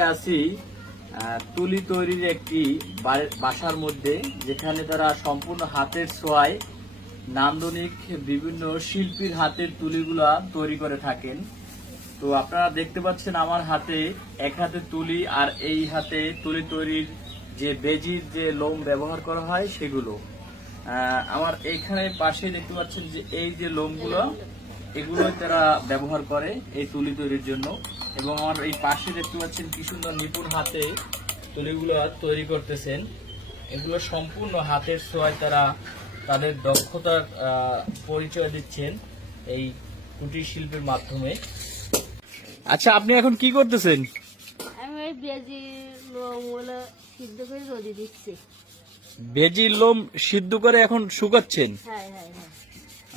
আহ, তুলি তৈরির একটি বাসার মধ্যে যেখানে তারা সম্পূর্ণ হাতের ছোঁয়ায় নান্দনিক বিভিন্ন শিল্পীর হাতের তুলিগুলা তৈরি করে থাকেন। তো আপনারা দেখতে পাচ্ছেন আমার হাতে এক হাতে তুলি আর এই হাতে তুলি তৈরির যে বেজির যে লোম ব্যবহার করা হয় সেগুলো। আমার এইখানে পাশে দেখতে পাচ্ছেন যে এই যে লোমগুলো এগুলো তারা ব্যবহার করে এই তুলি তৈরির জন্য। এবং আমার এই পাশে দেখতে পাচ্ছেন কি সুন্দর নিপুণ হাতে তুলিগুলো তৈরি করতেছেন। এগুলো সম্পূর্ণ হাতের ছোঁয়ায় তারা তাদের দক্ষতার পরিচয় দিচ্ছেন এই কুটির শিল্পের মাধ্যমে। আচ্ছা আপনি এখন কি করতেছেন? আমি ওই লোমগুলো সিদ্ধ করে রোদি দিচ্ছি। বেজির লোম সিদ্ধ করে এখন শুকাচ্ছেন? হ্যাঁ হ্যাঁ হ্যাঁ।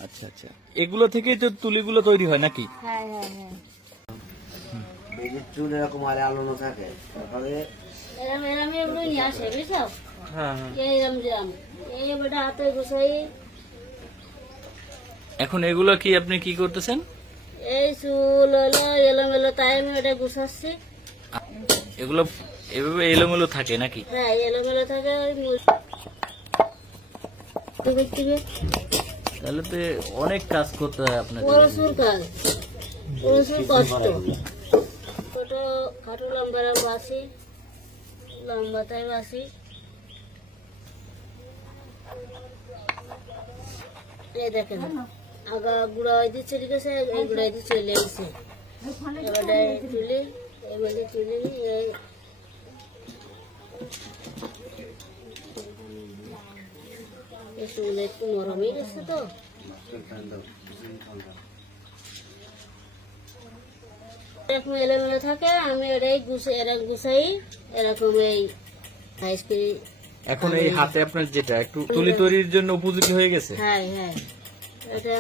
আচ্ছা আচ্ছা। এগুলো থেকেই তো তুলিগুলো তৈরি হয় নাকি? হ্যাঁ হ্যাঁ হ্যাঁ। চুল এরকম আলে আলোনো থাকে। তারপরে এরম এরম এগুলো নিয়ে আসে বুঝছ? হ্যাঁ হ্যাঁ। এইরম যেরম। এই বেটা হাতে গুছাই এখন এগুলো কি আপনি কি করতেছেন? এই চুল হলো এলোমেলো তাই আমি এটা গুছাচ্ছি এগুলো এভাবে এলোমেলো থাকে নাকি? হ্যাঁ এলোমেলো থাকে তাহলে তো অনেক কাজ করতে হয় আপনাকে প্রচুর কাজ প্রচুর কষ্ট। খাটো লম্বা বাসি লম্বাটাই বাসি এই দেখেন, আগা গুঁড়া দিয়ে চলে গেছে এই গুঁড়া দিয়ে চলে গেছে এবারে তুলি এই এই চুল একটু নরম হয়ে গেছে তো। এরকম এলোমেলো থাকে আমি এটাই গুছাই এরা গুছাই এরকম এই সাইজ করে এখন এই হাতে আপনার যেটা একটু তুলি তৈরির জন্য উপযোগী হয়ে গেছে? হ্যাঁ হ্যাঁ। এটা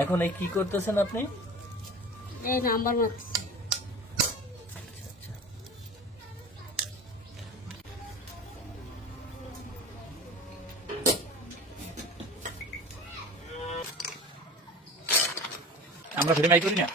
এখন এই কি করতেছেন আপনি? এই নাম্বার মারছি আমরা ফিরে মাই করি না